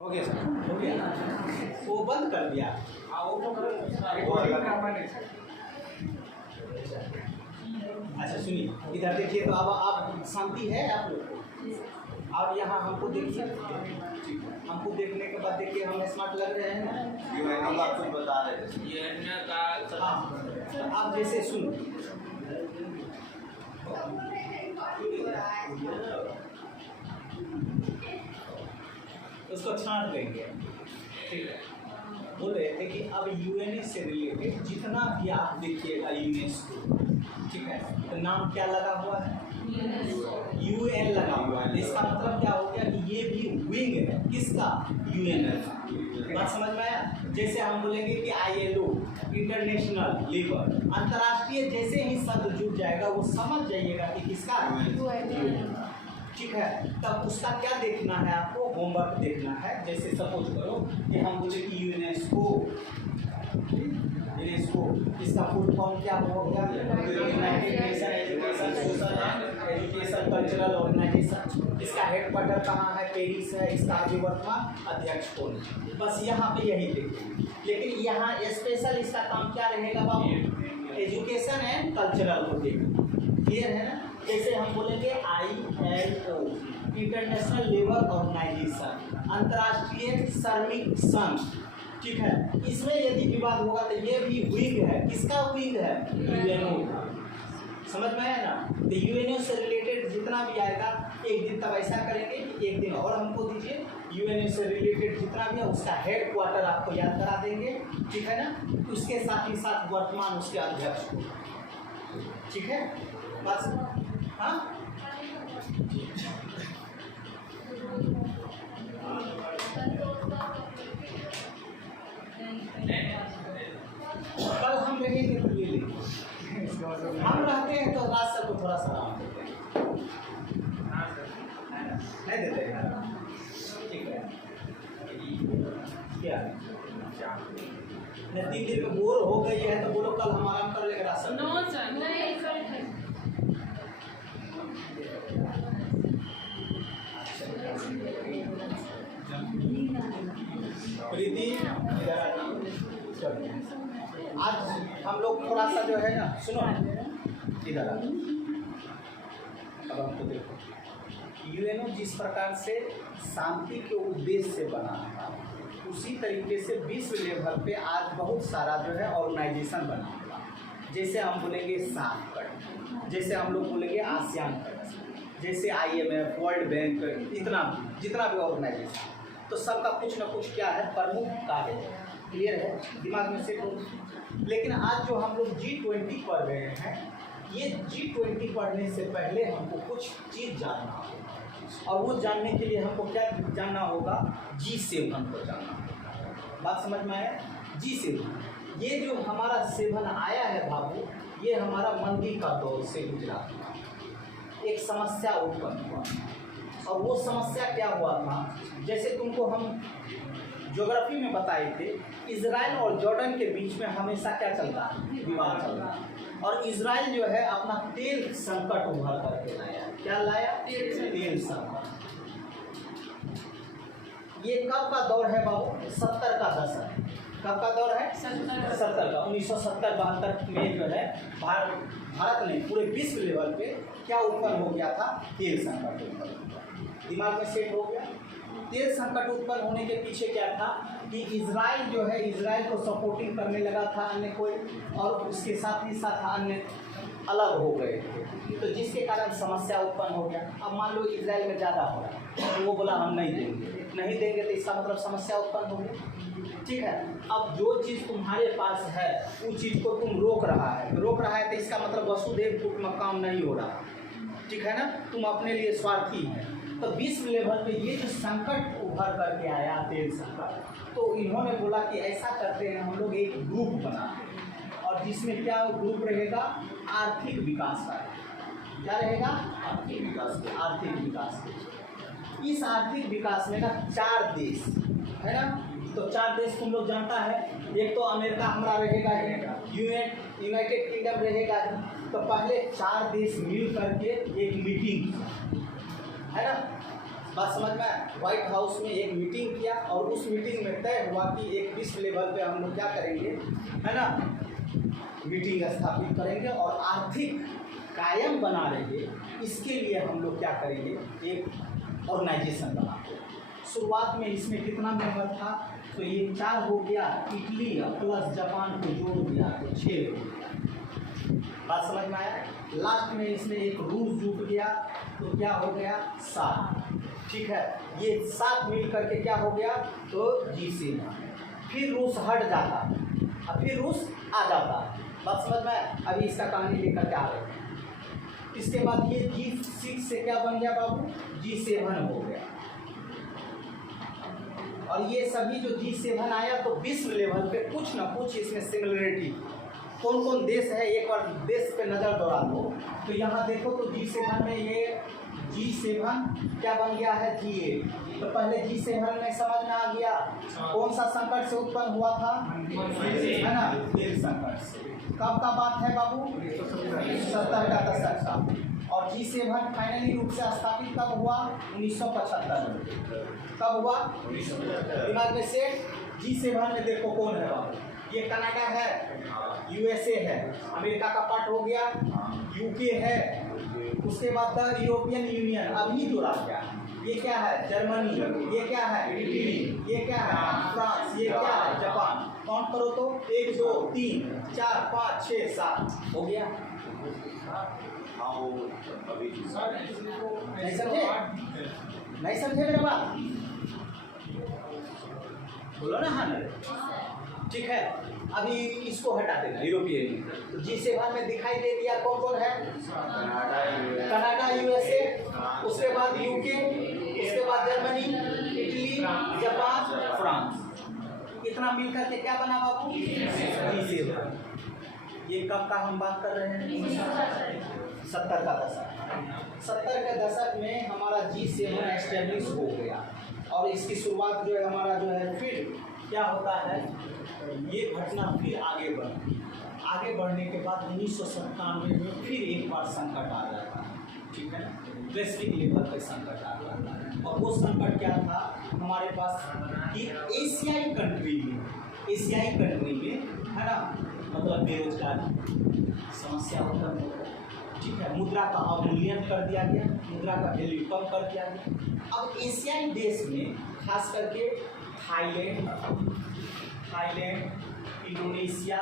हो गया सर, हो गया। वो बंद कर दिया। हाँ वो तो करो। अच्छा सुनिए, इधर देखिए। तो अब शांति है आप लोग को। अब यहाँ हमको देखिए, हमको देखने के बाद देखिए हम स्मार्ट लग रहे हैं ना। ये मैंने आपको बता रहे थे ये अन्य का। हाँ आप जैसे सुन, उसको छांट देंगे। ठीक है, बोल रहे थे कि अब यूएनए से रिलेटेड जितना भी आप देखिएगा यूनेस्को, ठीक है, तो नाम क्या लगा हुआ है? यूएन लगा हुआ है। इसका मतलब क्या हो गया कि ये भी विंग है किसका? यूएन का। बात समझ में आया? जैसे हम बोलेंगे कि आईएलओ, इंटरनेशनल लेबर, अंतर्राष्ट्रीय, जैसे ही शब्द जुड़ जाएगा वो समझ जाइएगा कि किसका? ठीक है। तब उसका क्या देखना है आपको? होमवर्क देखना है। जैसे सपोज करो कि हम बोले कि यूनेस्को, यूनेस्को इसका फुल फॉर्म क्या होगा? United Nation Education Social and Education Cultural Organisation. इसका हेडक्वार्टर कहाँ है? पेरिस है। इसका अभी वर्तमान अध्यक्ष कौन है? बस यहाँ पे यही देखिए। लेकिन यहाँ स्पेशल इसका काम क्या रहेगा बाबू? एजुकेशन एंड कल्चरल को देखना। क्लियर है ना? जैसे हम बोलेंगे ILO, इंटरनेशनल लेबर ऑर्गेनाइजेशन, अंतर्राष्ट्रीय श्रमिक संघ। ठीक है, इसमें यदि विवाद होगा तो ये भी विंग है। किसका विंग है? यूएनओ। समझ में आया ना? तो यूएनओ से रिलेटेड जितना भी आएगा, एक दिन तब ऐसा करेंगे कि एक दिन और हमको दीजिए, यूएनओ से रिलेटेड जितना भी है उसका हेड क्वार्टर आपको याद करा देंगे। ठीक है ना? उसके साथ ही साथ वर्तमान उसके अध्यक्ष को। ठीक है, बस। हाँ कल हम रहेंगे तो ये लेंगे। हम रहते हैं तो रात सबको थोड़ा सा आराम देते हैं, नहीं देते हैं? ठीक है। क्या नहीं, 3 दिन में बोर हो गई है तो बोलो कल हम आराम कर लेंगे रात सब। नो सर, नहीं सर। प्रीति, आज हम लोग थोड़ा सा जो है ना, सुनो इधर आ। अब हमको देखो, यूएनओ जिस प्रकार से शांति के उद्देश्य से बना है, उसी तरीके से विश्व लेवल पे आज बहुत सारा जो है ऑर्गेनाइजेशन बना हुआ। जैसे हम बोलेंगे सार्क कट, जैसे हम लोग बोलेंगे आसियान कट, जैसे IMF, वर्ल्ड बैंक, इतना जितना भी ऑर्गेनाइजेशन, तो सबका कुछ ना कुछ क्या है? प्रमुख कार्य है। क्लियर है? दिमाग में से तो। लेकिन आज जो हम लोग G20 पढ़ रहे हैं, ये G20 पढ़ने से पहले हमको कुछ चीज़ जानना होगा, और वो जानने के लिए हमको क्या जानना होगा? G7 को जानना होगा। बात समझ में आया? G7, ये जो हमारा 7 आया है बाबू, ये हमारा मंदी का दौर से गुजरा। एक समस्या उत्पन्न हुआ, और वो समस्या क्या हुआ था? जैसे तुमको हम ज्योग्राफी में बताए थे, इजराइल और जॉर्डन के बीच में हमेशा क्या चलता है? विवाद चलता है। और इजराइल जो है अपना तेल संकट उभर करके लाया। क्या लाया? तेल संकट। ये कब का दौर है बाबू? 70 का दशक। कब का दौर है? 70 का। 1970-72 में जो है भारत ने पूरे विश्व लेवल पे क्या उत्पन्न हो गया था? तेल संकट उत्पन्न हो गया। दिमाग में सेट हो गया। तेल संकट उत्पन्न होने के पीछे क्या था कि इजराइल जो है, इजराइल को सपोर्टिंग करने लगा था अन्य कोई, और उसके साथ ही साथ अन्य अलग हो गए थे, तो जिसके कारण समस्या उत्पन्न हो गया। अब मान लो इजराइल में ज़्यादा हो रहा है, तो वो बोला हम नहीं देंगे, तो इसका मतलब समस्या उत्पन्न हो गई। ठीक है, अब जो चीज़ तुम्हारे पास है उस चीज़ को तुम रोक रहा है, तो इसका मतलब वसुधैव कुटुंबकम नहीं हो रहा। ठीक है ना? तुम अपने लिए स्वार्थी है। तो विश्व लेवल पे ये जो संकट उभर करके आया, तेल संकट, तो इन्होंने बोला कि ऐसा करते हैं, हम लोग एक ग्रुप बनाते हैं, और जिसमें क्या ग्रुप रहेगा? आर्थिक विकास का। क्या रहेगा? आर्थिक विकास। इस आर्थिक विकास में ना 4 देश है ना, तो 4 देश तुम लोग जानता है। एक तो अमेरिका हमारा रहेगा, यूनाइटेड किंगडम रहेगा। तो पहले 4 देश मिल करके एक मीटिंग, है ना? बात समझ में? व्हाइट हाउस में एक मीटिंग किया, और तय हुआ कि एक विश्व लेवल पे हम लोग क्या करेंगे, है ना, मीटिंग स्थापित करेंगे और आर्थिक कायम बना रहे, इसके लिए हम लोग क्या करेंगे, एक ऑर्गेनाइजेशन बनाते हैं। शुरुआत में इसमें कितना मेंबर था, तो ये 4 हो गया, इटली प्लस जापान को जोड़ दिया तो 6 हो गया। बात समझ में आया। लास्ट में इसमें एक रूस जुट गया तो क्या हो गया, 7। ठीक है, ये 7 मिल करके क्या हो गया, तो G7। फिर रूस हट जाता और फिर रूस आ जाता। बात समझ में आया। अभी इसका कहानी लेकर के आ रहे हैं। इसके बाद ये G6 से क्या बन गया बाबू, G7 हो गया। और ये सभी जो G7 आया तो विश्व लेवल पे कुछ ना कुछ इसमें सिमिलरिटी। कौन कौन देश है, एक बार देश पे नज़र दौड़ा दो तो यहाँ देखो तो G7 में ये G7 क्या बन गया है, G8। तो पहले G7 में समझ में आ गया कौन सा संकट से उत्पन्न हुआ था, है ना, तेल संकट से। कब का बात है बाबू, 70 का दशक का। और G7 फाइनली रूप से स्थापित कब हुआ, 1975 में। कब हुआ, दिमाग में से। G7 में देखो कौन है बाबू, ये कनाडा है, USA है, अमेरिका का पार्ट हो गया, UK है, उसके बाद द यूरोपियन यूनियन अभी जोड़ा गया। ये क्या है, जर्मनी, ये क्या है, इटली, ये क्या है, फ्रांस, ये क्या है, जापान। काउंट करो तो 1 2 3 4 5 6 7 हो गया। नहीं समझे, नहीं समझे मेरा बात, बोलो ना हाँ। ठीक है, अभी इसको हटा देना, यूरोपीय यूनियन। तो G7 में दिखाई दे दिया कौन कौन है, कनाडा, USA, उसके बाद UK, उसके बाद जर्मनी, इटली, जापान, फ्रांस। इतना मिलकर के क्या बना बाबू, G7। ये कब का हम बात कर रहे हैं, 70 का दशक। 70 के दशक में हमारा G7 एस्टेब्लिश हो गया। और इसकी शुरुआत जो है हमारा जो है, फिर क्या होता है, ये घटना फिर आगे बढ़ने के बाद 1997 में फिर एक बार संकट आ जाता है। ठीक है, वैश्विक लेवल पर संकट आ जाता है। और वो संकट क्या था हमारे पास कि एशियाई कंट्री में, है ना, मतलब बेरोजगारी समस्या होता है। ठीक है, मुद्रा का अवमूल्यन कर दिया गया, मुद्रा का वैल्यू कम कर दिया गया। अब एशियाई देश में खास करके थाईलैंड, इंडोनेशिया,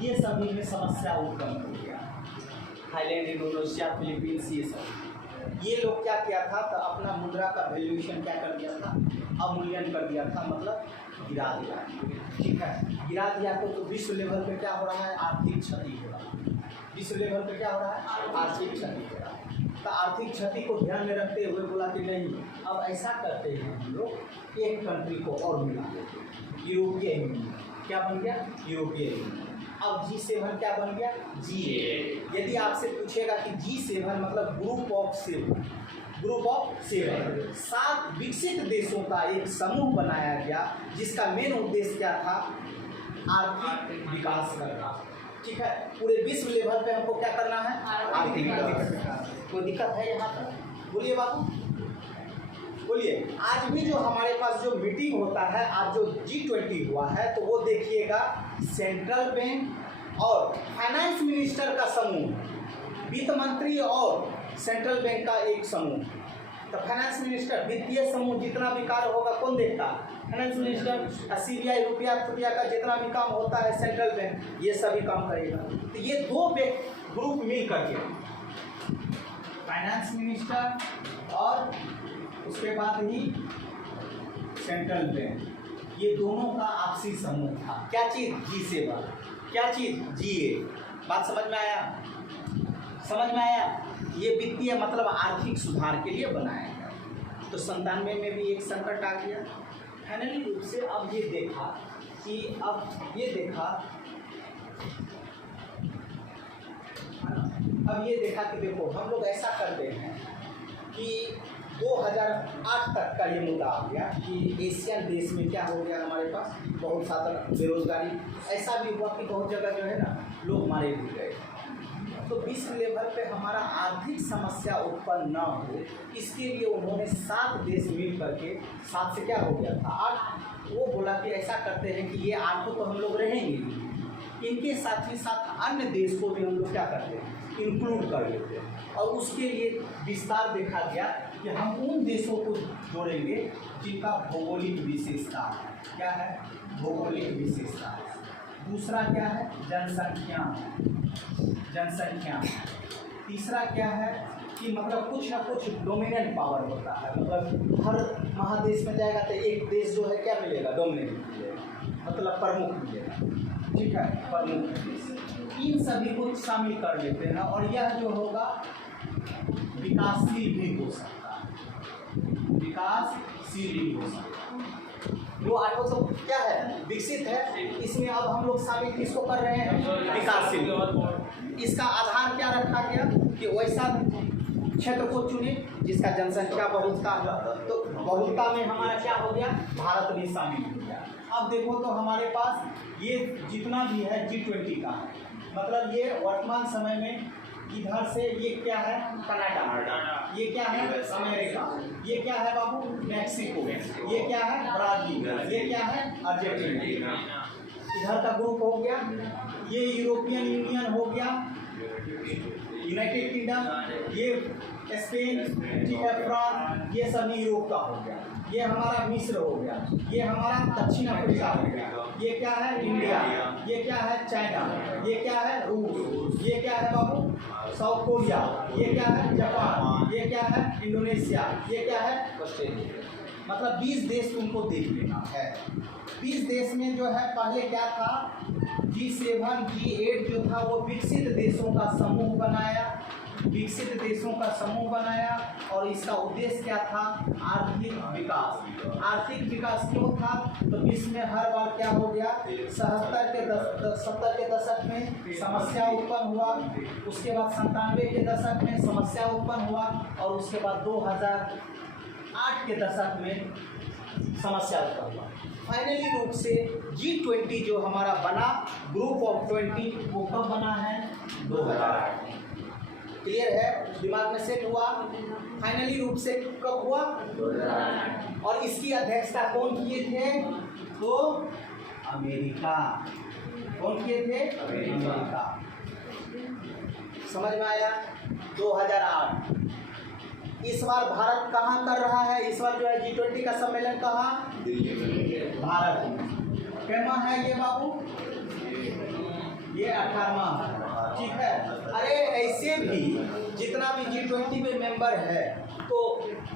ये सभी में समस्या उत्पन्न हो गया। थाईलैंड, इंडोनेशिया, फिलीपींस, ये सब, ये लोग क्या किया था, तो अपना मुद्रा का वैल्यूएशन क्या कर दिया था, अवमूल्यन कर दिया था, मतलब गिरा दिया। ठीक है, गिरा दिया तो विश्व लेवल पे क्या हो रहा है, आर्थिक क्षति हो रहा है। विश्व लेवल पे क्या हो रहा है, आर्थिक क्षति हो रहा है। तो आर्थिक क्षति को ध्यान में रखते हुए बोला कि नहीं, अब ऐसा करते हैं हम लोग, एक कंट्री को और मिला देते हैं, यूरोपीय यूनियन। क्या बन गया, यूरोपीय यूनियन। अब G7 क्या बन गया, G8। यदि आपसे पूछेगा कि G7 मतलब ग्रुप ऑफ 7, 7 विकसित देशों का एक समूह बनाया गया, जिसका मेन उद्देश्य क्या था, आर्थिक विकास करना। ठीक है, पूरे विश्व लेवल पे हमको क्या करना है, आर्थिक विकास। कोई दिक्कत है यहाँ पर, बोलिए बाबू, बोलिए। आज भी जो हमारे पास जो मीटिंग होता है, आज जो G20 हुआ है, तो वो देखिएगा सेंट्रल बैंक और फाइनेंस मिनिस्टर का समूह, वित्त मंत्री और सेंट्रल बैंक का एक समूह। तो फाइनेंस मिनिस्टर, वित्तीय समूह, जितना भी कार्य होगा कौन देखता, फाइनेंस मिनिस्टर। CBI, रुपया का जितना भी काम होता है, सेंट्रल बैंक, ये सभी काम करेगा। तो ये 2 ग्रुप मिल करके, फाइनेंस मिनिस्टर और उसके बाद ही सेंट्रल बैंक, ये दोनों का आपसी समूह था। क्या चीज़, G7, क्या चीज़, G8। बात समझ में आया, समझ में आया। ये वित्तीय मतलब आर्थिक सुधार के लिए बनाया गया। तो 97 में भी एक संकट आ गया फाइनली रूप से। अब ये देखा कि देखो हम लोग ऐसा करते हैं कि 2008 तक का ये मुद्दा आ गया कि एशियन देश में क्या हो गया, हमारे पास बहुत सारा बेरोजगारी। ऐसा भी हुआ कि बहुत जगह जो है ना, लोग मारे भी गए। तो विश्व लेवल पे हमारा आर्थिक समस्या उत्पन्न न हो, इसके लिए उन्होंने 7 देश मिल करके, 7 से क्या हो गया था 8, वो बोला कि ऐसा ऐसा करते हैं कि ये 8 तो हम लोग रहेंगे, इनके साथ ही साथ अन्य देश को भी हम लोग क्या करते हैं, इंक्लूड कर लेते हैं। और उसके लिए विस्तार देखा गया कि हम उन देशों को जोड़ेंगे जिनका भौगोलिक विशेषता है। क्या है? भौगोलिक विशेषता है। दूसरा क्या है? जनसंख्या। जनसंख्या। तीसरा क्या है कि मतलब कुछ ना कुछ डोमिनेंट पावर होता है, मतलब हर महादेश में जाएगा तो एक देश जो है क्या मिलेगा, डोमिनेंट मिलेगा, मतलब प्रमुख मिलेगा। ठीक है, प्रमुख देश। इन सभी को शामिल कर लेते हैं और यह जो होगा विकासशील भी हो सकता है, विकासशील भी हो सकता है। जो आठों तो क्या है, विकसित है, इसमें अब हम लोग शामिल किसको कर रहे हैं, विकासशील। इसका आधार क्या रखा गया कि वैसा क्षेत्र को चुने जिसका जनसंख्या बहुलता है, तो बहुलता में हमारा क्या हो गया, भारत भी शामिल हो गया। अब देखो तो हमारे पास ये जितना भी है G20 का है, मतलब ये वर्तमान समय में इधर से ये क्या है, कनाडा, ये क्या है, अमेरिका, ये क्या है बाबू, मैक्सिको, ये क्या है, ब्राजील, ये क्या है, अर्जेंटीना। इधर का ग्रुप हो गया, ये यूरोपियन यूनियन हो गया, यूनाइटेड किंगडम, ये स्पेन, ठीक है, फ्रांस, ये सभी यूरोप का हो गया। ये हमारा मिस्र हो गया, ये हमारा दक्षिण अफ्रीका हो गया, ये क्या है, इंडिया, ये क्या है, चाइना, ये क्या है, रूस, ये क्या है बाबू, साउथ कोरिया, ये क्या है, जापान, ये क्या है, इंडोनेशिया, ये क्या है, ऑस्ट्रेलिया। मतलब 20 देश तुमको देख लेना है। 20 देश में जो है पहले क्या था, G7 G8 जो था वो विकसित देशों का समूह बनाया, विकसित देशों का समूह बनाया। और इसका उद्देश्य क्या था, आर्थिक विकास। आर्थिक विकास क्यों था, तो विश्व में हर बार क्या हो गया, 70 के दशक में समस्या उत्पन्न हुआ, उसके बाद 97 के दशक में समस्या उत्पन्न हुआ, और उसके बाद 2008 के दशक में समस्या उत्पन्न हुआ। फाइनली रूप से G20 जो हमारा बना, ग्रुप ऑफ 20, वो कब बना है, 2008 में। क्लियर है, दिमाग में सेट हुआ। फाइनली रूप से कब हुआ, 2008। और इसकी अध्यक्षता कौन किए थे, तो अमेरिका। कौन किए थे, अमेरिका। समझ में आया, 2008। इस बार भारत कहाँ कर रहा है, इस बार जो है G20 का सम्मेलन कहाँ, भारत में। कैमा है ये बाबू, ये 18वां है, ठीक है। अरे ऐसे भी जितना भी G20 में मेंबर है, तो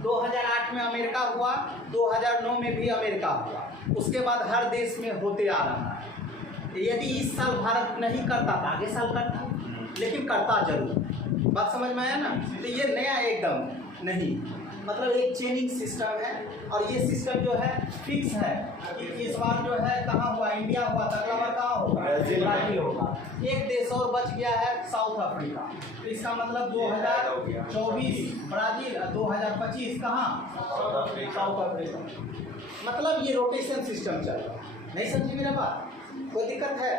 2008 में अमेरिका हुआ, 2009 में भी अमेरिका हुआ, उसके बाद हर देश में होते आ रहा है। यदि इस साल भारत नहीं करता तो अगले साल करता, लेकिन करता जरूर। बात समझ में आया ना, तो ये नया एकदम नहीं, मतलब एक चेनिंग सिस्टम है। और ये सिस्टम जो है फिक्स है कि इस बार जो है कहाँ हुआ, इंडिया हुआ, अगला बार कहाँ होगा, ब्राजील होगा। एक देश और बच गया है, साउथ अफ्रीका। तो इसका मतलब 2024 ब्राजील, 2025 कहाँ, साउथ अफ्रीका। मतलब ये रोटेशन सिस्टम चल रहा है। नहीं समझी मेरा बात, कोई दिक्कत है?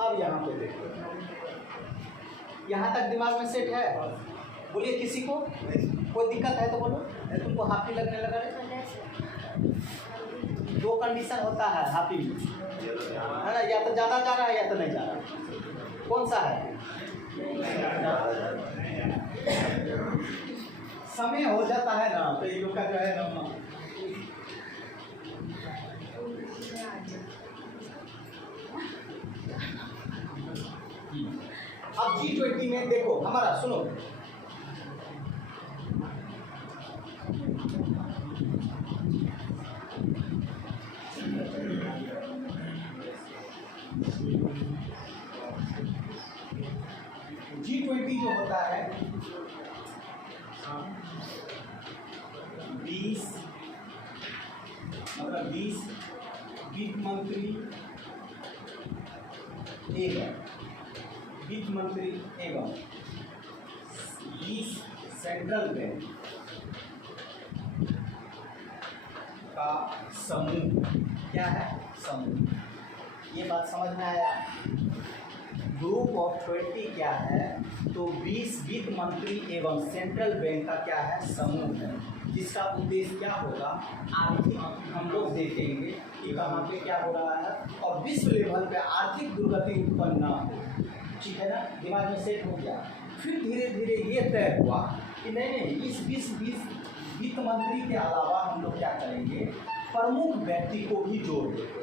अब यहाँ पे देखो, यहाँ तक दिमाग में सेट है, बोलिए किसी को कोई दिक्कत है तो बोलो। तुमको हाफी लगने लगा है, 2 कंडीशन होता है हाफी में, है ना, या तो ज़्यादा जा रहा है या तो नहीं जा रहा। कौन सा है, समय हो जाता है ना, तो ये लोग का जो है ना, अब G20 में देखो हमारा, सुनो, G20 जो होता है 20 वित्त मंत्री एवं 20 सेंट्रल बैंक का समूह। क्या है, समूह। ये बात समझ में आया? ग्रुप ऑफ 20 क्या है, तो 20 वित्त मंत्री एवं सेंट्रल बैंक का क्या है, समूह है, जिसका उद्देश्य क्या होगा, आर्थिक हम लोग देखेंगे कि कहाँ पे क्या हो रहा है और विश्व लेवल पे आर्थिक दुर्गति उत्पन्न ना हो। ठीक है ना, दिमाग में सेट हो गया। फिर धीरे धीरे ये तय हुआ कि नहीं, इस 20 वित्त मंत्री के अलावा हम लोग क्या करेंगे, प्रमुख व्यक्ति को भी जोड़ देंगे।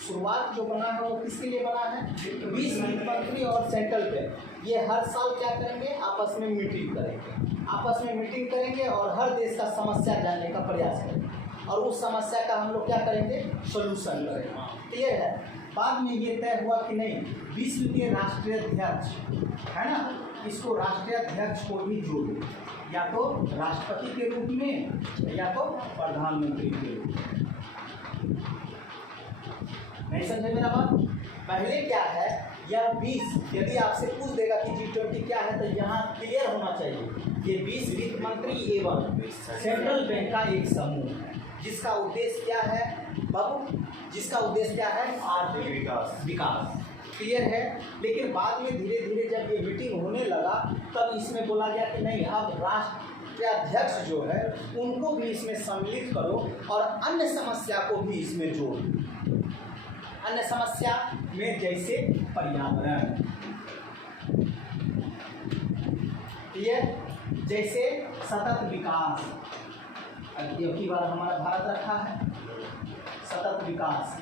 शुरुआत जो बना है वो किसके लिए बना है, 20 वित्त मंत्री और सेंट्रल बैंक, ये हर साल क्या करेंगे, आपस में मीटिंग करेंगे और हर देश का समस्या जानने का प्रयास करेंगे और उस समस्या का हम लोग क्या करेंगे, सोल्यूशन करेंगे। क्लियर है। बाद में ये तय हुआ कि नहीं, विश्व के राष्ट्रीय अध्यक्ष है ना, इसको राष्ट्रीय अध्यक्ष को भी जोड़े, या तो राष्ट्रपति के रूप में या तो प्रधानमंत्री के रूप में। नहीं समझे मेरा बात। पहले क्या है, यह 20, यदि आपसे पूछ देगा कि G20 क्या है, तो यहाँ क्लियर होना चाहिए, ये 20 वित्त मंत्री एवं सेंट्रल बैंक का एक समूह है, जिसका उद्देश्य क्या है बाबू, जिसका उद्देश्य क्या है, आर्थिक विकास। क्लियर है। लेकिन बाद में धीरे धीरे जब ये मीटिंग होने लगा, तब इसमें बोला गया कि नहीं, अब राष्ट्रीय अध्यक्ष जो है उनको भी इसमें सम्मिलित करो और अन्य समस्या को भी इसमें जोड़ो। अन्य समस्या में जैसे पर्यावरण, क्लियर, जैसे सतत विकास, अब की बार हमारा भारत रखा है सतत विकास,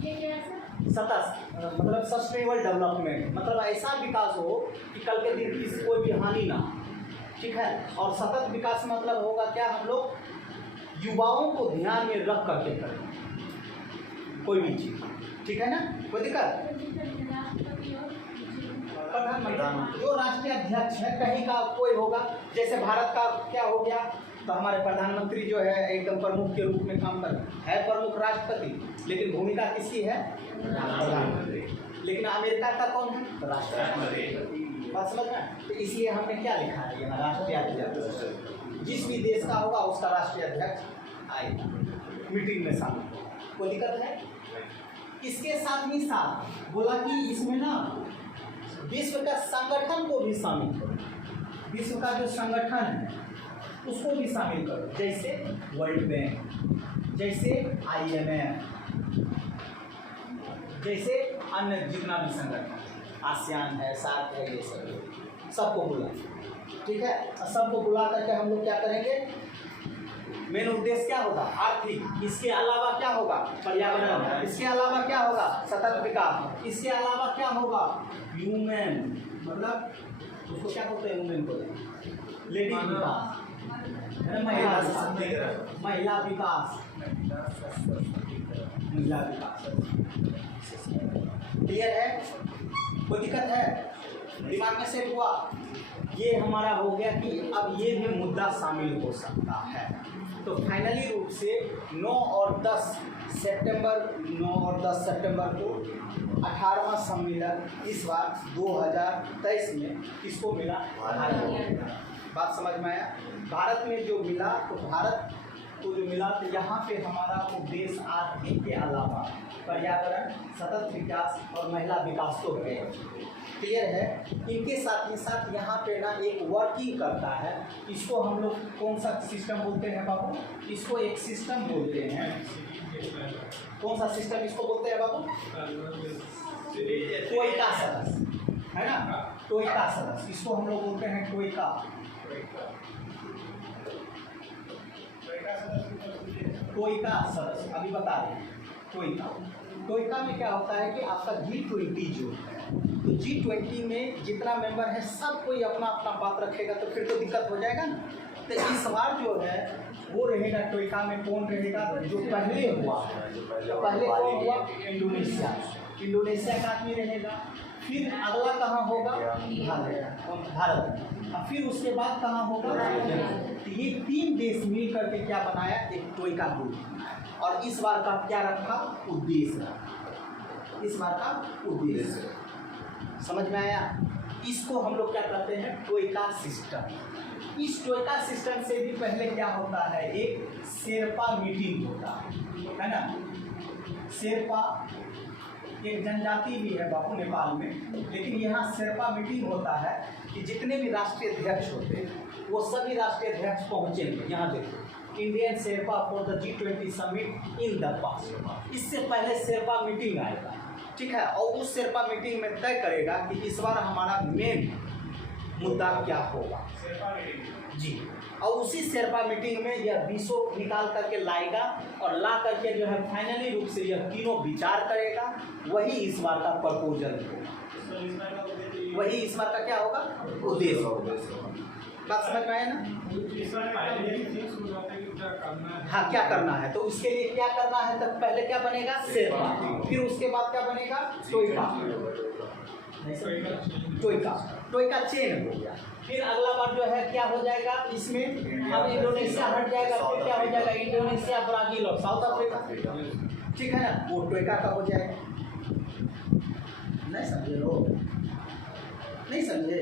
ये क्या है सर? सतत मतलब सस्टेनेबल डेवलपमेंट, मतलब ऐसा विकास हो कि कल के दिन किसी कोई भी हानि ना, ठीक है। और सतत विकास मतलब होगा क्या, हम लोग युवाओं को ध्यान में रख करके करें कोई भी चीज़, ठीक है ना, कोई दिक्कत। प्रधानमंत्री जो राष्ट्रीय अध्यक्ष है कहीं का कोई होगा, जैसे भारत का क्या हो गया, तो हमारे प्रधानमंत्री जो है एकदम प्रमुख के रूप में काम कर है, प्रमुख राष्ट्रपति, लेकिन भूमिका किसकी है, प्रधानमंत्री। लेकिन अमेरिका का कौन है, राष्ट्रपति। बात समझ में। तो इसलिए हमने क्या लिखा है यहाँ, राष्ट्रीय अध्यक्ष, जिस भी देश का होगा उसका राष्ट्रीय अध्यक्ष आएगा मीटिंग में शामिल, कोई दिक्कत है। इसके साथ ही साथ बोला कि इसमें ना विश्व का संगठन को भी शामिल करो, विश्व का जो संगठन है उसको भी शामिल करो, जैसे वर्ल्ड बैंक, जैसे IMF, जैसे अन्य जितना भी संगठन, आसियान है, सार्क है, ये सबको बुला, ठीक है। सबको बुला करके हम लोग क्या करेंगे, मेन उद्देश्य क्या होगा, आर्थिक, इसके अलावा क्या होगा, पर्यावरण, इसके अलावा क्या होगा, सतत विकास, इसके अलावा क्या होगा, ह्यूमन, मतलब उसको क्या बोलते हैं, वुमेन को लेडीज विकास, महिला विकास, महिला विकास। क्लियर है, कोई दिक्कत है, दिमाग में सेट हुआ। ये हमारा हो गया कि अब ये भी मुद्दा शामिल हो सकता है। तो फाइनली रूप से 9 और 10 सितंबर को 18वां सम्मेलन इस बार 2023 में किसको मिला, भारत। बात समझ में आया। भारत में जो मिला, तो भारत को जो मिला, तो यहाँ पे हमारा उद्देश्य आर्थिक के अलावा पर्यावरण, सतत विकास और महिला विकास तो है। क्लियर है। इनके साथ ही साथ यहाँ पे ना एक वर्किंग करता है, इसको हम लोग कौन सा सिस्टम बोलते हैं बाबू, इसको एक सिस्टम बोलते हैं। कौन सा सिस्टम इसको बोलते हैं बाबू, टोइका सदस्य, है ना, टोइका सदस्य, इसको हम लोग बोलते हैं टोइका। टोइका सदस्य अभी बता रहे हैं। टोइका में क्या होता है कि आपका G20 जो है, तो G20 में जितना मेंबर है सब कोई अपना अपना बात रखेगा, तो फिर तो दिक्कत हो जाएगा ना। तो इस बार जो है वो रहेगा टोइका में, कौन रहेगा, जो पहले हुआ, तो पहले कौन हुआ, इंडोनेशिया का आदमी रहेगा। फिर अगला कहाँ होगा, भारत। और फिर उसके बाद कहाँ होगा, तो ये 3 देश मिल करके क्या बनाया, एक टोइका ग्रुप। और इस बार का क्या रखा, उद्देश्य रखा, इस बार का उद्देश्य समझ में आया। इसको हम लोग क्या कहते हैं, टोइका सिस्टम। इस टोइका सिस्टम से भी पहले क्या होता है, एक शेरपा मीटिंग होता है ना। शेरपा एक जनजाति भी है बाबू नेपाल में, लेकिन यहाँ शेरपा मीटिंग होता है कि जितने भी राष्ट्रीय अध्यक्ष होते हैं वो सभी राष्ट्रीय अध्यक्ष पहुँचेंगे। यहाँ देखो, Indian Sherpa for the G20 summit in the past. इससे पहले शेरपा मीटिंग आएगा, ठीक है, और उस शेरपा मीटिंग में तय करेगा कि इस बार हमारा मेन मुद्दा क्या होगा जी। और उसी शेरपा मीटिंग में यह 20 निकाल करके लाएगा और ला करके जो है फाइनली रूप से यह तीनों विचार करेगा। वही इस बार का प्रपोजल होगा, वही इस बार का क्या होगा, उद्देश्य होगा। बात समझ में आया ना? हाँ, क्या करना है, तो उसके लिए क्या करना है, तब पहले क्या बनेगा, शेरपा, फिर उसके बाद क्या बनेगा, टोइका चेन हो गया। फिर अगला बार जो है क्या हो जाएगा, इसमें अब इंडोनेशिया हट जाएगा, फिर क्या हो जाएगा, इंडोनेशिया, ब्राजील और साउथ अफ्रीका, ठीक है ना, वो टोइका का हो जाएगा। नहीं समझे लोग, नहीं समझे?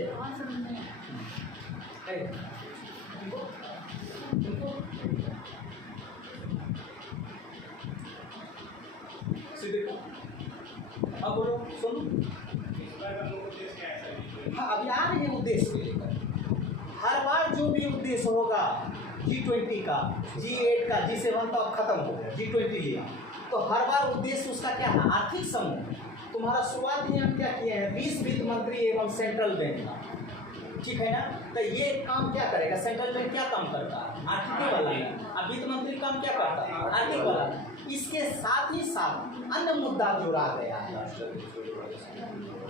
अब बोलो, सुनो। हाँ, अभी आ रही है उद्देश्य के लेकर। हर बार जो भी उद्देश्य होगा G20 का, G8 का, G7 तो अब खत्म हो गया, G20 लिया, तो हर बार उद्देश्य उसका क्या है, आर्थिक समूह। तुम्हारा शुरुआत ही हम क्या किए हैं, 20 वित्त मंत्री एवं सेंट्रल बैंक का, ठीक है ना। तो ये काम क्या करेगा, सेंट्रल बैंक क्या काम करता है, आर्थिक वाला है, अब वित्त मंत्री काम क्या करता है, आर्थिक वाला। इसके साथ ही साथ अन्य मुद्दा जुड़ा गया है।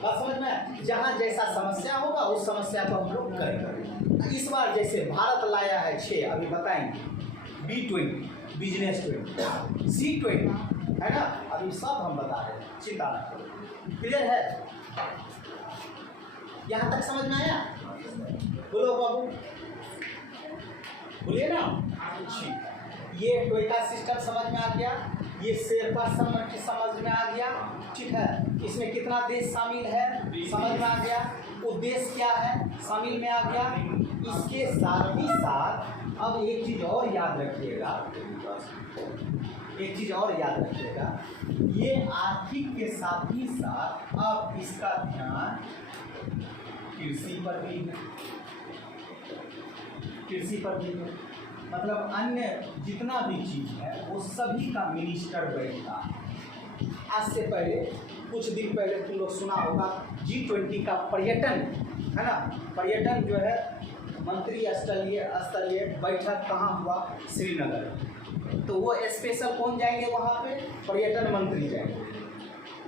बात समझ में? जहाँ जैसा समस्या होगा उस समस्या को हम लोग करेंगे। इस बार जैसे भारत लाया है 6, अभी बताएंगे, B20 बिजनेस 20, C20 है ना, अभी सब हम बता रहे हैं, चिंता न करो। क्लियर है? यहाँ तक समझ में आया? बोलो बाबू, बोलिए ना। ये टोइका सिस्टम समझ में आ गया, ये शेरपा समिट समझ में आ गया, ठीक है। इसमें कितना देश शामिल है समझ में आ गया, उद्देश्य क्या है शामिल में आ गया। इसके साथ ही साथ अब एक चीज़ और याद रखिएगा, एक चीज़ और याद रखिएगा, ये आर्थिक के साथ ही साथ अब इसका ध्यान कृषि पर भी है, कृषि पर भी है, मतलब अन्य जितना भी चीज़ है वो सभी का मिनिस्टर बैठता है। आज से पहले कुछ दिन पहले तुम लोग सुना होगा G20 का पर्यटन है ना, पर्यटन जो है मंत्री स्तरीय बैठक कहाँ हुआ, श्रीनगर। तो वो स्पेशल कौन जाएंगे वहाँ पे, पर्यटन मंत्री जाएंगे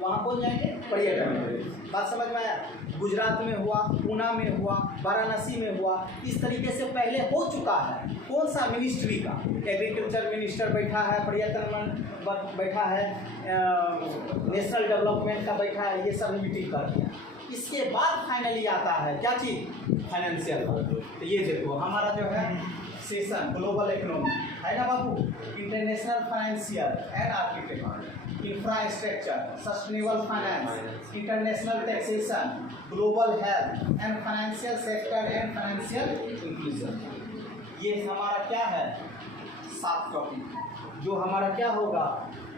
वहाँ, कौन जाएंगे, पर्यटन मंत्री। बात समझ में आया? गुजरात में हुआ, पूना में हुआ, वाराणसी में हुआ, इस तरीके से पहले हो चुका है। कौन सा मिनिस्ट्री का, एग्रीकल्चर मिनिस्टर बैठा है, पर्यटन बैठा है, नेशनल डेवलपमेंट का बैठा है, ये सब मीटिंग कर दिया। इसके बाद फाइनली आता है क्या चीज़, फाइनेंशियल। तो ये देखो हमारा जो है सेशन ग्लोबल इकोनॉमी है ना बाबू, international financial and architecture, infrastructure, sustainable finance, international taxation, global health and financial sector and financial inclusion. ये हमारा क्या है, 7 टॉपिक जो हमारा क्या होगा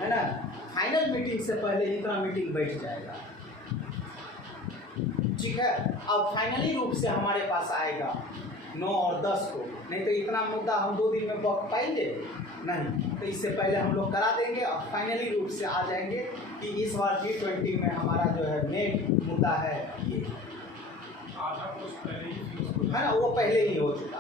है ना, फाइनल मीटिंग से पहले इतना मीटिंग बैठ जाएगा, ठीक है। अब फाइनली रूप से हमारे पास आएगा 9 और 10 को, नहीं तो इतना मुद्दा हम 2 दिन में बक पाएंगे नहीं, तो इससे पहले हम लोग करा देंगे और फाइनली रूप से आ जाएंगे कि इस बार G20 में हमारा जो है मेन मुद्दा है ये है ना, वो पहले ही हो चुका,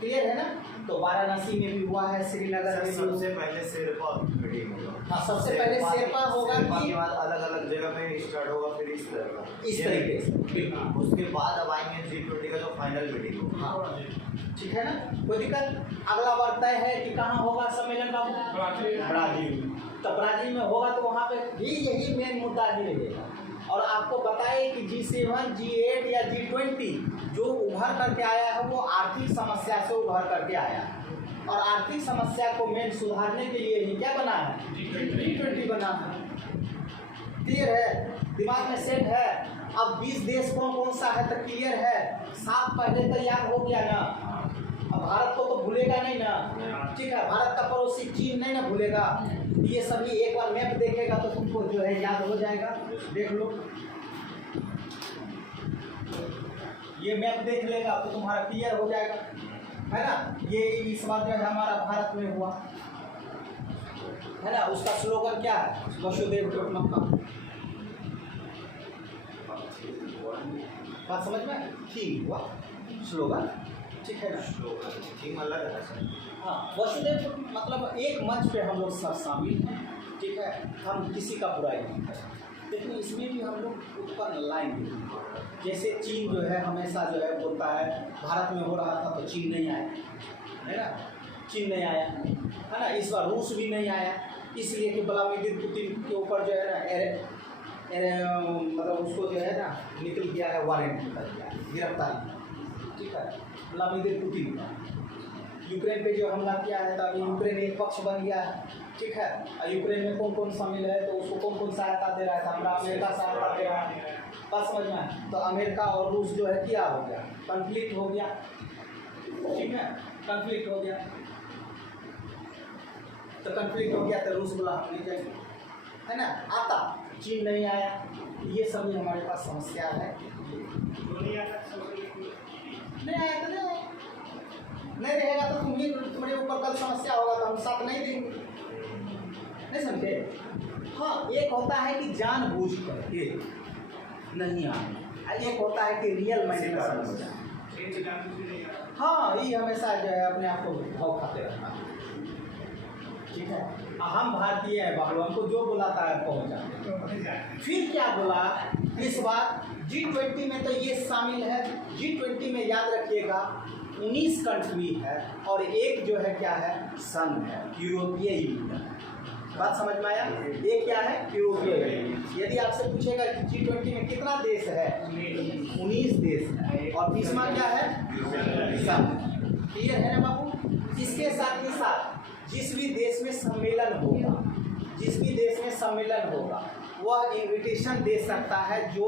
क्लियर है ना। तो वाराणसी में भी हुआ है, श्रीनगर में सबसे पहले शेरपा मीटिंग होगा। हाँ, सबसे पहले शेरपा होगा कि अलग अलग जगह में स्टार्ट होगा, फिर इस तरीके से उसके बाद अब आएंगे G20 का जो फाइनल मीटिंग होगा। हाँ, ठीक है ना, कोई दिक्कत। अगला बार तय है कि कहाँ होगा सम्मेलन बाबू, ब्राजील। तो ब्राजील में होगा तो वहाँ पे भी यही मेन मुद्दा ही रहेगा। और आपको बताए कि G7, G8 या G20 जो उभर करके आया है वो आर्थिक समस्या से उभर करके आया है, और आर्थिक समस्या को मेन सुधारने के लिए ही क्या बना है, G20 बना है। क्लियर है, दिमाग में सेट है। अब 20 देश कौन कौन सा है तो क्लियर है, 7 पहले तैयार हो गया ना। अब भारत को तो भूलेगा नहीं ना, ठीक है, भारत का पड़ोसी चीन नहीं ना भूलेगा, ये सभी एक बार मैप देखेगा तो तुमको जो है याद हो जाएगा। देख लो, ये मैप देख लेगा तो तुम्हारा क्लियर हो जाएगा, है ना। ये इस बार जो है हमारा भारत में हुआ, है ना। उसका स्लोगन क्या है? वसुधैव कुटुंबकम। बात समझ में? थीम हुआ, स्लोगन, ठीक है ना। थीम अलग है सर। हाँ, वसुधैव मतलब एक मंच पे हम लोग सब शामिल हैं, ठीक है। हम किसी का बुराई नहीं करें, लेकिन इसमें भी हम लोग उत्पन्न लाएंगे। जैसे चीन जो है हमेशा जो है बोलता है भारत में हो रहा था तो चीन नहीं आया, है ना। चीन नहीं आया, है ना। इस बार रूस भी नहीं आया, इसलिए कि व्लादिमीर पुतिन के ऊपर जो है ना मतलब उसको जो है ना निकल गया है, वारंट निकल गया, गिरफ्तारी, ठीक है। व्लादिमीर पुतिन का यूक्रेन पे जो हमला किया है तो अभी यूक्रेन एक पक्ष बन गया है, ठीक है। और यूक्रेन में कौन कौन शामिल है तो उसको कौन कौन सहायता दे रहा है? तो हमारा अमेरिका सहायता दे रहा है। बात समझ में? तो अमेरिका और रूस जो है क्या हो गया? कन्फ्लिक्ट हो गया, ठीक है। कन्फ्लिक्ट हो गया तो कन्फ्लिक्ट हो गया तो रूस बोला हम नहीं जाएंगे, है ना। आता, चीन नहीं आया, ये सभी हमारे पास समस्या है। नहीं आया तो नहीं रहेगा तो तुम्हारे ऊपर कल समस्या होगा तो हम साथ नहीं देंगे, नहीं समझे। हाँ, एक होता है कि जानबूझ करके नहीं आना, एक होता है कि रियल माइंड में समस्या। हाँ, ये हमेशा जो है अपने आप को भाव खाते रहना, ठीक है। हम भारतीय हैं बाबू, हमको जो बुलाता है पहुँच जाते। फिर क्या बोला इस बार G20 में? तो ये शामिल है G20 में, याद रखिएगा 19 कंट्री है और एक जो है क्या है? संघ है, यूरोपीय यूनियन। बात समझ में आया? ये क्या है? यूरोपीय यूनियन। यदि आपसे पूछेगा कि G20 में कितना देश है? 19 देश है, और 20वां क्या है? संघ। क्लियर है ना बाबू? इसके साथ ही साथ जिस भी देश में सम्मेलन होगा, जिस भी देश में सम्मेलन होगा वह इन्विटेशन दे सकता है जो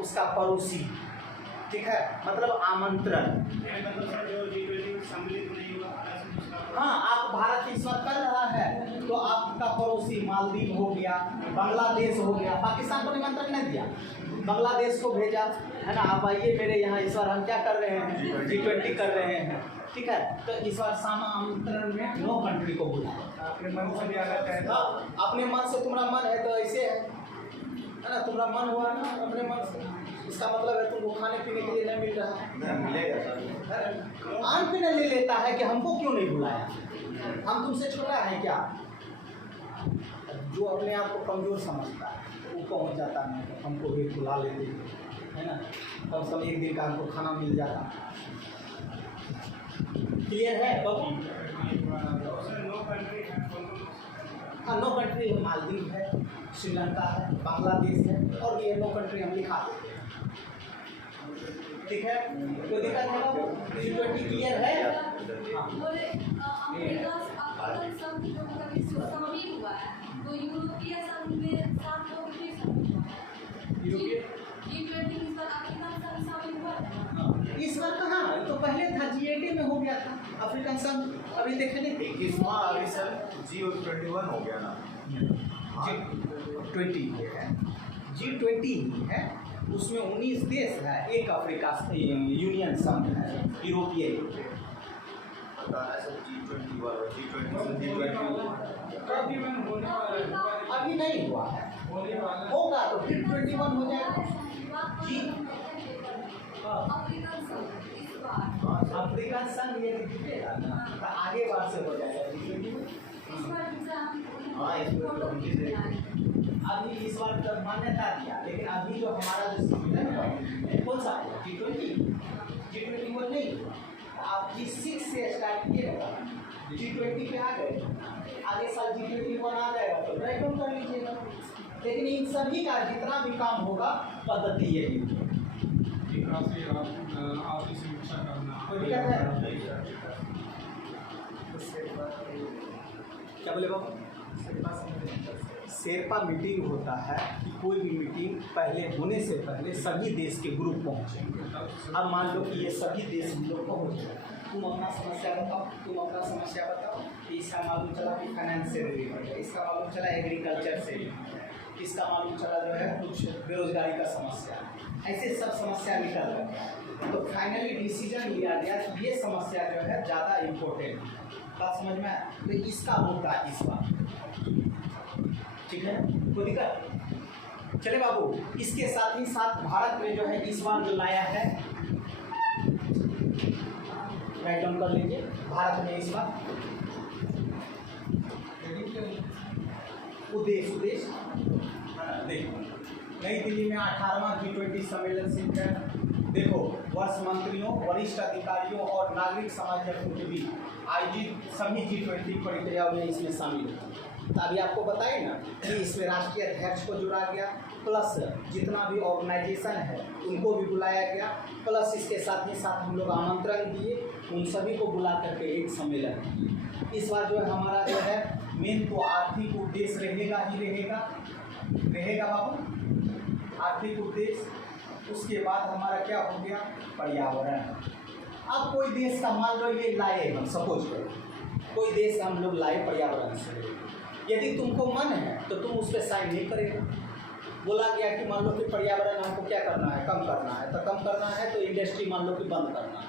उसका पड़ोसी, ठीक है, मतलब आमंत्रण। हाँ, आप भारत इस बार कर रहा है तो आपका पड़ोसी मालदीव हो गया, बांग्लादेश हो गया, पाकिस्तान को निमंत्रण नहीं दिया, बांग्लादेश को भेजा, है ना। आप आइए मेरे यहाँ, इस बार हम क्या कर रहे हैं? G20 कर रहे हैं, ठीक है। तो इस बार आमंत्रण में 9 कंट्री को बुलाया। अपने मन से भी आना चाहे, हाँ, अपने मन से। तुम्हारा मन है तो ऐसे है ना, तुम्हारा मन हुआ ना अपने मन से, इसका मतलब है तुमको खाने पीने के लिए नहीं मिल रहा है, मिलेगा सर। आन पीने ले लेता है कि हमको क्यों नहीं बुलाया? हम तुमसे छोटा है क्या? जो अपने आप को कमजोर समझता है वो पहुँच जाता है, हमको भी बुला लेते, है ना। कम से कम एक दिन का हमको खाना मिल जाता। क्लियर है बाबू? हाँ, 9 कंट्री है, मालदीव है, श्रीलंका है, बांग्लादेश है, और ये 9 कंट्री हम लिखा देते हैं, ठीक है। कोई दिक्कत है बाबू? G20 क्लियर है? इस बार कहाँ? तो पहले था G8 में हो गया था, अफ्रीकन संघ। अभी देखे नहीं 21वां अभी सर G21 हो गया ना। G20 है, G20 है, उसमें 19 देश है, एक अफ्रीका यूनियन संघ है, यूरोपीय यूनियन। अभी नहीं हुआ है, होगा तो फिर 21 हो जाएगा। अफ्रीकन संघ यदि जीतेगा ना तो आगे बार से हो जाएगा। अभी इस बार तक मान्यता दिया, लेकिन अभी जो हमारा जो सम्मेलन है कौन सा है? G20 वो नहीं। आप G6 से स्टार्ट किए, G20 पे आ गए, आगे साल G21 आ जाएगा तो राइट डाउन कर लीजिएगा। लेकिन इन सभी का जितना भी काम होगा पद्धति यही है। क्या बोले बाबू? शेरपा मीटिंग होता है कि कोई भी मीटिंग पहले होने से पहले सभी देश के ग्रुप पहुँचेंगे। अब मान लो कि ये सभी देश लोग पहुँच गए, तुम अपना समस्या बताओ, तुम अपना समस्या बताओ। इसका मालूम चला कि फाइनेंस से रिलेटेड है, इसका मालूम चला एग्रीकल्चर से, इसका मालूम चला जो है कुछ बेरोजगारी का समस्या, ऐसे सब समस्या निकल गया। तो फाइनली डिसीजन लिया गया कि ये समस्या जो है ज़्यादा इम्पोर्टेंट है। बात समझ में आया? तो इसका मुद्दा इस बार, ठीक है, कोई दिक्कत? चले बाबू, इसके साथ ही साथ भारत में जो है इस बार जो लाया है, राइट डाउन कर लीजिए, भारत में इस बार उद्देश्य देखो, नई दिल्ली में 18वां G20 सम्मेलन से है। देखो, वर्ष मंत्रियों, वरिष्ठ अधिकारियों और नागरिक समाज के बीच आयोजित सभी G20 प्रक्रियाओं में इसमें शामिल है। तो अभी आपको बताए ना कि इसमें राष्ट्रीय अध्यक्ष को जुड़ा गया, प्लस जितना भी ऑर्गेनाइजेशन है उनको भी बुलाया गया, प्लस इसके साथ ही साथ हम लोग आमंत्रण दिए, उन सभी को बुला करके एक सम्मेलन किए। इस बार जो है हमारा जो है मेन तो आर्थिक उद्देश्य रहेगा ही रहेगा बाबू, आर्थिक उद्देश्य। उसके बाद हमारा क्या हो गया, पर्यावरण। अब कोई देश का मान लो ये लाए, हम सपोज करो कोई देश हम लोग लाए पर्यावरण से, यदि तुमको मन है तो तुम उस पर साइन नहीं करेगा। बोला गया कि मान लो कि पर्यावरण हमको क्या करना है, कम करना है, तो कम करना है तो इंडस्ट्री मान लो कि बंद करना है।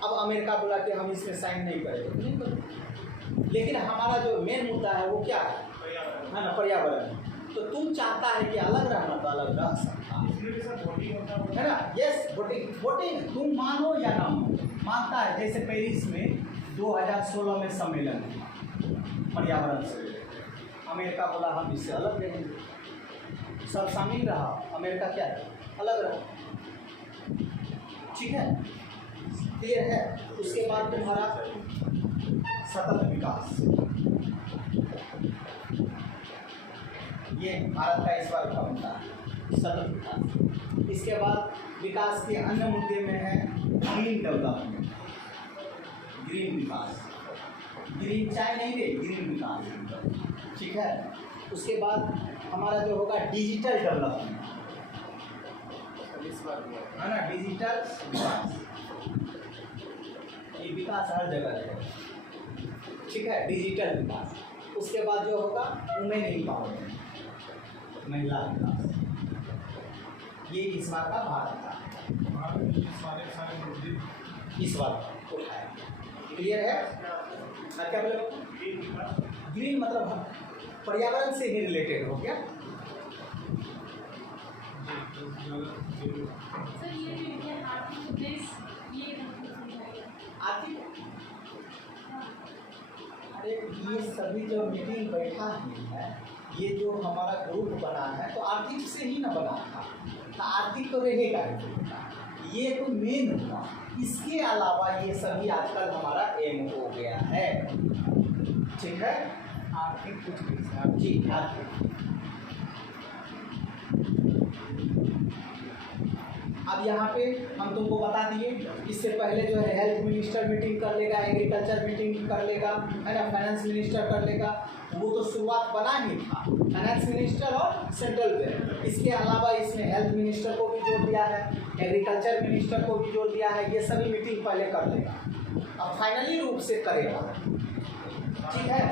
अब अमेरिका बोला कि हम इसमें साइन नहीं करेंगे, नहीं करेंगे। लेकिन हमारा जो मेन मुद्दा है वो क्या है ना, पर्यावरण। तो तुम चाहता है कि अलग रहना तो अलग रह सकता है ना। यस, वोटिंग तुम मानो या ना मानता है। जैसे पेरिस में 2016 में सम्मेलन हुआ पर्यावरण से, अमेरिका बोला हम इससे अलग रहेंगे, सब शामिल रहा, अमेरिका क्या है, अलग रहा, ठीक है, क्लियर है। उसके बाद तुम्हारा सतत विकास, ये भारत का इस बार का मुद्दा है, सतत विकास। इसके बाद विकास के अन्य मुद्दे में है ग्रीन डेवलपमेंट, ग्रीन विकास, ग्रीन चाय नहीं दे, ग्रीन विकास, ठीक है। उसके बाद हमारा जो होगा डिजिटल डेवलपमेंट, है ना, डिजिटल विकास, ये विकास हर जगह है, ठीक है, डिजिटल विकास। उसके बाद जो होगा वुमेन एम्पावरमेंट, महिला विकास, ये इस बार का भारत का इस बार उठाया, क्लियर है। क्या बोले, ग्रीन मतलब पर्यावरण से ही रिलेटेड हो गया। आर्थिक, अरे ये सभी जो मीटिंग बैठा है, ये जो हमारा ग्रुप बना है तो आर्थिक से ही ना बना था, तो आर्थिक तो रहेगा, ये तो मेन हुआ। इसके अलावा ये सभी आजकल हमारा एम हो गया है, ठीक है। आर्थिक कुछ जी, आर्थिक। अब यहाँ पे हम तुमको बता दिए, इससे पहले जो है हेल्थ मिनिस्टर मीटिंग कर लेगा, एग्रीकल्चर मीटिंग कर लेगा, है ना, फाइनेंस मिनिस्टर कर लेगा, वो तो शुरुआत बना ही था, फाइनेंस मिनिस्टर और सेंट्रल बैंक। इसके अलावा इसमें हेल्थ मिनिस्टर को भी जोड़ दिया है, एग्रीकल्चर मिनिस्टर को भी जोड़ दिया है, ये सभी मीटिंग पहले कर लेगा, अब फाइनली रूप से करेगा, ठीक है,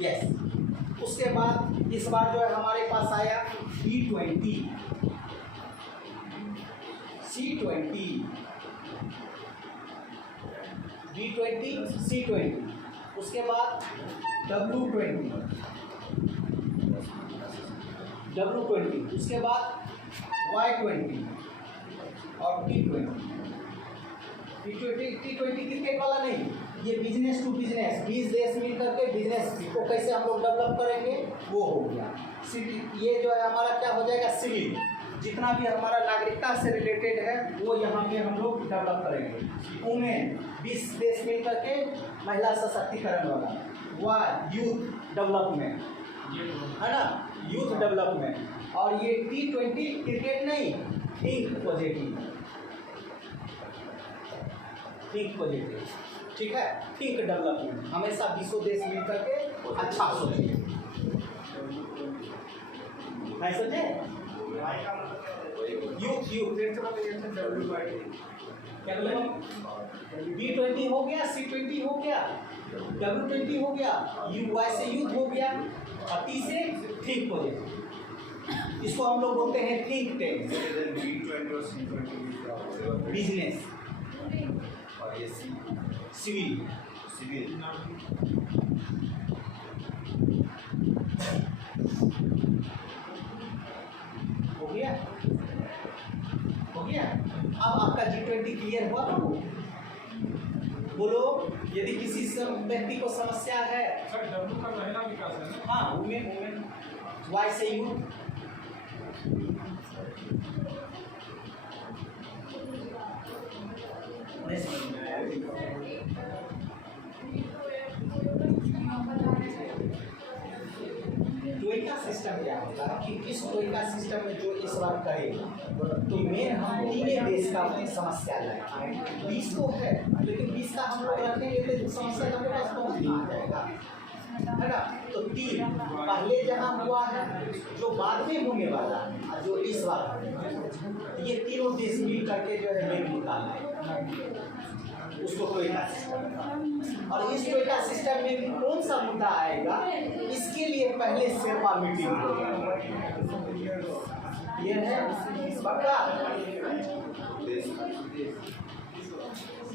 यस। उसके बाद इस बार जो है हमारे पास आया G20, C20, G20, C20, उसके बाद W20, उसके बाद Y20 और T20। T20 क्रिकेट वाला नहीं, ये बिजनेस टू बिजनेस, 20 देश मिल करके बिजनेस को कैसे हम लोग डेवलप करेंगे वो हो गया। ये जो है हमारा क्या हो जाएगा, सिविल, जितना भी हमारा नागरिकता से रिलेटेड है वो यहाँ पे हम लोग डेवलप करेंगे। वुमेन, 20 देश मिल करके महिला सशक्तिकरण वाला, वह यूथ डेवलपमेंट, है ना, यूथ डेवलपमेंट। और ये T20 क्रिकेट नहीं, थिंक पॉजिटिव, थिंक पॉजिटिव, ठीक है, थिंक डेवलपमेंट, हमेशा 20 देश मिल करके अच्छा सोचिए, नहीं समझे। यूथ क्या बोले B20 हो गया, C20 हो गया, W20 हो गया, Y से यूथ हो गया और T से थिंक हो गया। इसको हम लोग बोलते हैं थिंक टैंक। B20 और C20 बिजनेस और ये सिविल सिविल हो गया, हो गया। अब आपका G20 क्लियर हुआ बाबू? बोलो, यदि किसी व्यक्ति को समस्या है, सर W का महिला विकास है ना? हाँ वुमेन, Y से यूथ, नहीं समझ में आया। टोइका सिस्टम क्या होता है कि इस टोइका सिस्टम में जो इस बार करेगा तो मेन हम तीन देश का अपनी समस्या लाए। 20 तो है लेकिन 20 का हम लोग रखेंगे तो समस्या हमारे पास पहुँच नहीं आ जाएगा, है ना। तो 3 पहले जहाँ हुआ है, जो बाद में होने वाला है और जो इस बार होने, ये तीनों देश मिल करके जो है मेन निकालना है उसको टोइका सिस्टम। और इस टोइका सिस्टम में भी कौन सा मुद्दा आएगा, इसके लिए पहले शेरपा मीटिंग होगी। ये है पक्का,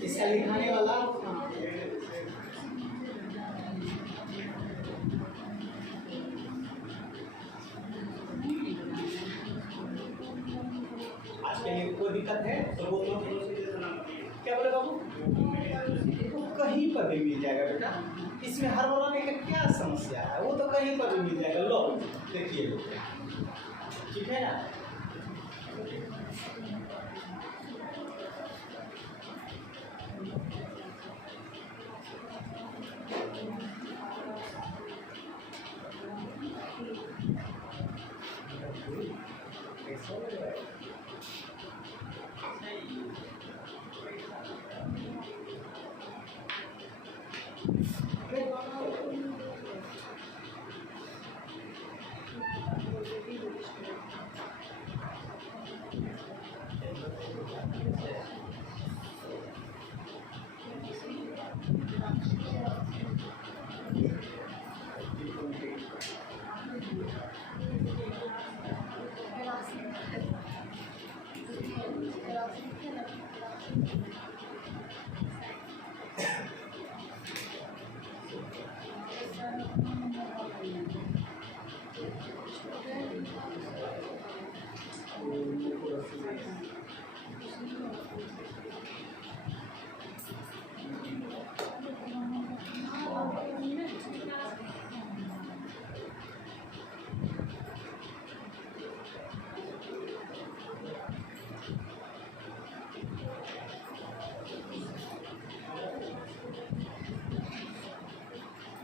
इसका लिखाने वाला आज के लिए कोई दिक्कत है तो वो तो क्या बोले बाबू, वो कहीं पर भी मिल जाएगा बेटा। इसमें हर बनाने का क्या समस्या है, वो तो कहीं पर भी मिल जाएगा। लो देखिए, ठीक है ना।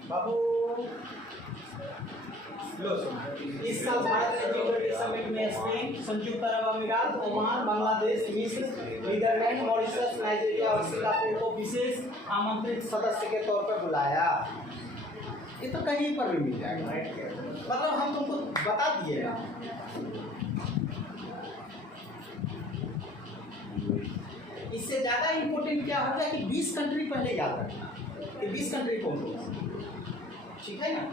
बाबू लो सुनो, इस साल भारत ने G20 समिट में स्पेन, संयुक्त अरब अमीरात, ओमान, बांग्लादेश, मिस्र, नीदरलैंड, मॉरिशस, नाइजीरिया और सिंगापुर को विशेष आमंत्रित सदस्य के तौर पर बुलाया। ये तो कहीं पर भी मिल जाएगा, मतलब हम तुमको बता दिए ना। इससे ज्यादा इम्पोर्टेंट क्या होगा कि 20 कंट्री पहले याद रखना कि 20 कंट्री कौन कौन, ठीक है ना।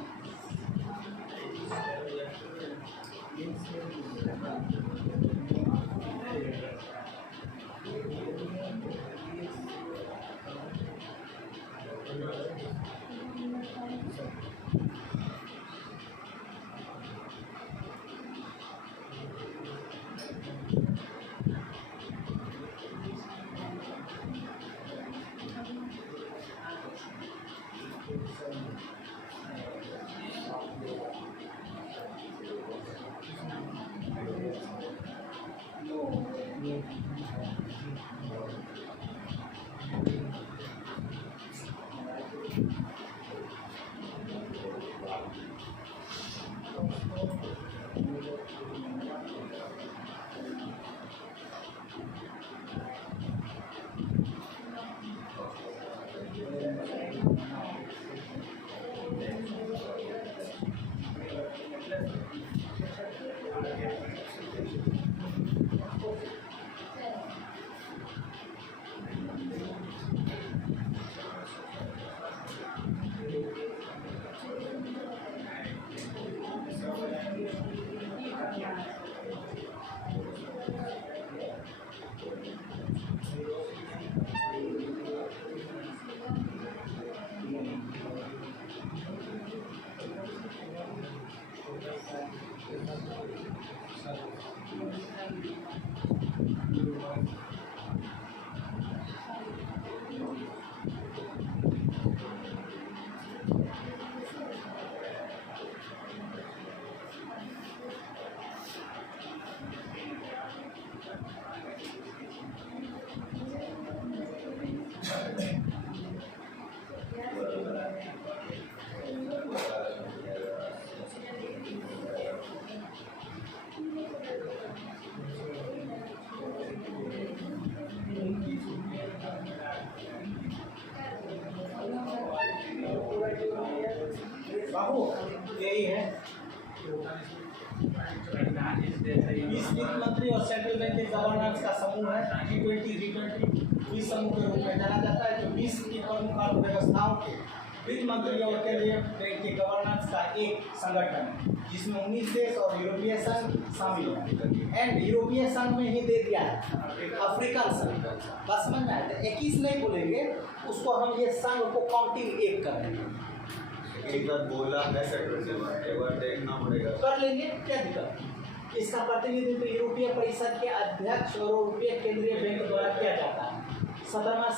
बाबू यही है। 20 वित्त मंत्री और सेंट्रल बैंक के गवर्नर्स का समूह है। G20 इस समूह के रूप में जाना जाता है, जो 20 की प्रमुख अर्थव्यवस्थाओं के वित्त मंत्री और केंद्रीय बैंक के गवर्नर्स का एक संगठन है, जिसमें 19 देश और यूरोपीय संघ शामिल है। एंड यूरोपीय संघ में ही दे दिया है अफ्रीकन संघ। बस समझ में आया था, 21 नहीं बोलेंगे उसको, हम ये संघ को काउंटिंग एक कर रहे हैं। एक बार बोला है सेक्रेटरी, एक बार देखना पड़ेगा। कर लेंगे, क्या दिक्कत। इसका प्रतिनिधित्व यूरोपीय परिषद के अध्यक्ष और यूरोपीय केंद्रीय बैंक द्वारा किया जाता है। 17वां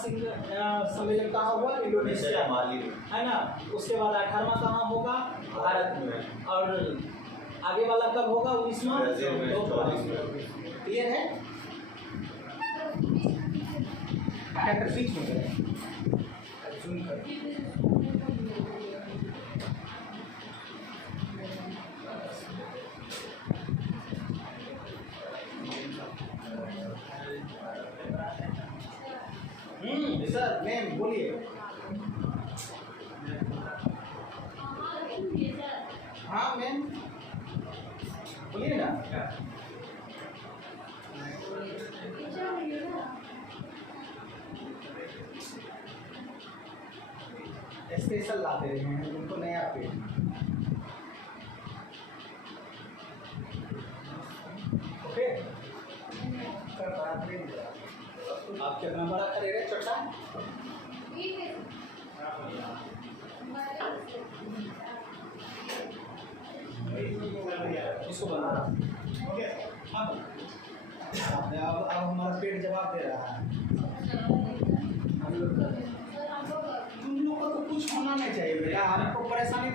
सम्मेलन कहाँ हुआ? इंडोनेशिया, माली है ना। उसके बाद 18वां कहाँ होगा? भारत में। और आगे वाला कब होगा? 19वां क्लियर है? चैप्टर 6 में सर मैम बोलिए। हाँ मैम बोलिए ना। स्पेशल ला दे रहे हैं, उनको नया पेज। ओके आप कितना बड़ा करेगा छोटा? इसको बना अब हमारा पेट जवाब दे रहा है। तुम लोग को तो कुछ होना नहीं चाहिए बेटा, हमको परेशानी